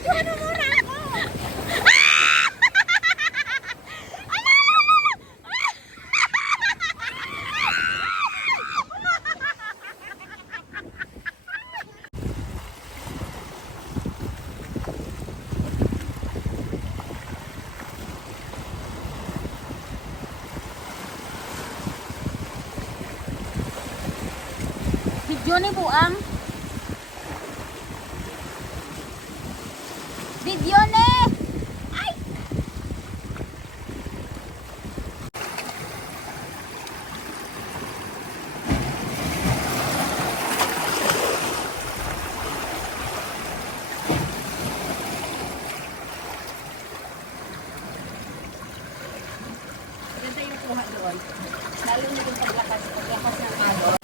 Si Johnny buang. Doon. Lalo na yung paglakas, paglakas ng agos.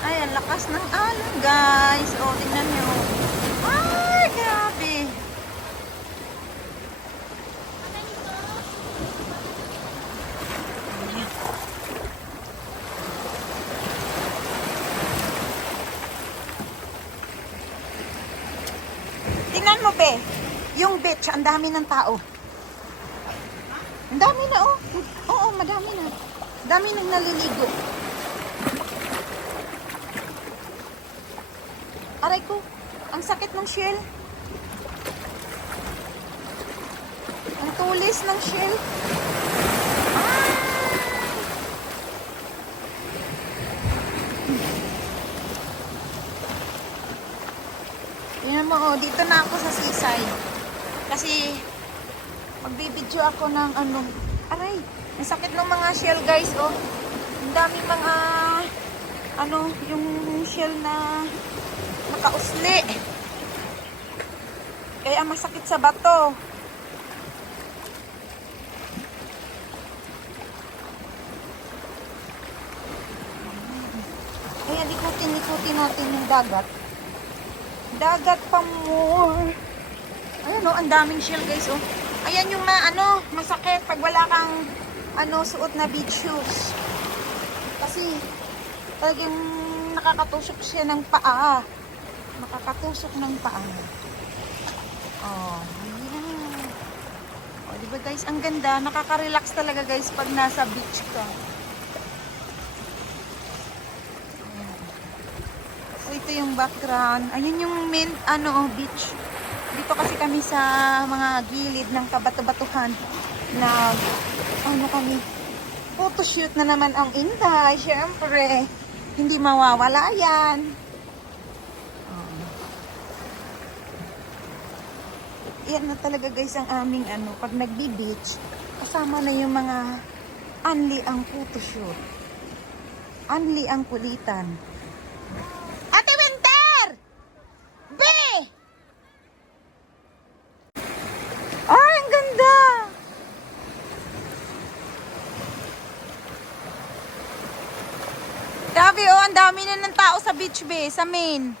Ay, ang lakas ng alon, guys. O, tingnan nyo. Ay, grabe. Tingnan mo, be. Yung beach, ang dami ng tao. Ang dami na, oh. Oo, madami na. Dami nang naliligo. Aray ko, ang sakit ng shell. Ang tulis ng shell. Oh, dito na ako sa seaside. Kasi, magbibidyo ako ng ano, aray, ang sakit ng mga shell guys, oh. Ang daming mga, ano, yung shell na nakausli. Kaya masakit sa bato. Kaya likutin-likutin natin yung dagat. Dagat pa more. Ayan oh, ang daming shell guys oh. Ayan yung na ano, masakit pag wala kang ano suot na beach shoes. Kasi talagang nakakatusok siya ng paa. Nakakatusok ng paa. Oh, ayan. Oh, di ba guys, ang ganda. Nakaka-relax talaga guys pag nasa beach ka. So ito yung background. Ayun yung main ano, beach. Dito kasi kami sa mga gilid ng kabato-batuhan na ano kami photoshoot na naman ang Inday. Syempre, hindi mawawala yan. Oh. Yan na talaga guys ang aming ano, pag nagbi-beach, kasama na yung mga anli ang photoshoot. Anli ang kulitan. Ate Winter! B! Ay, ang ganda! Grabe oh, ang dami na ng tao sa beach be, sa main.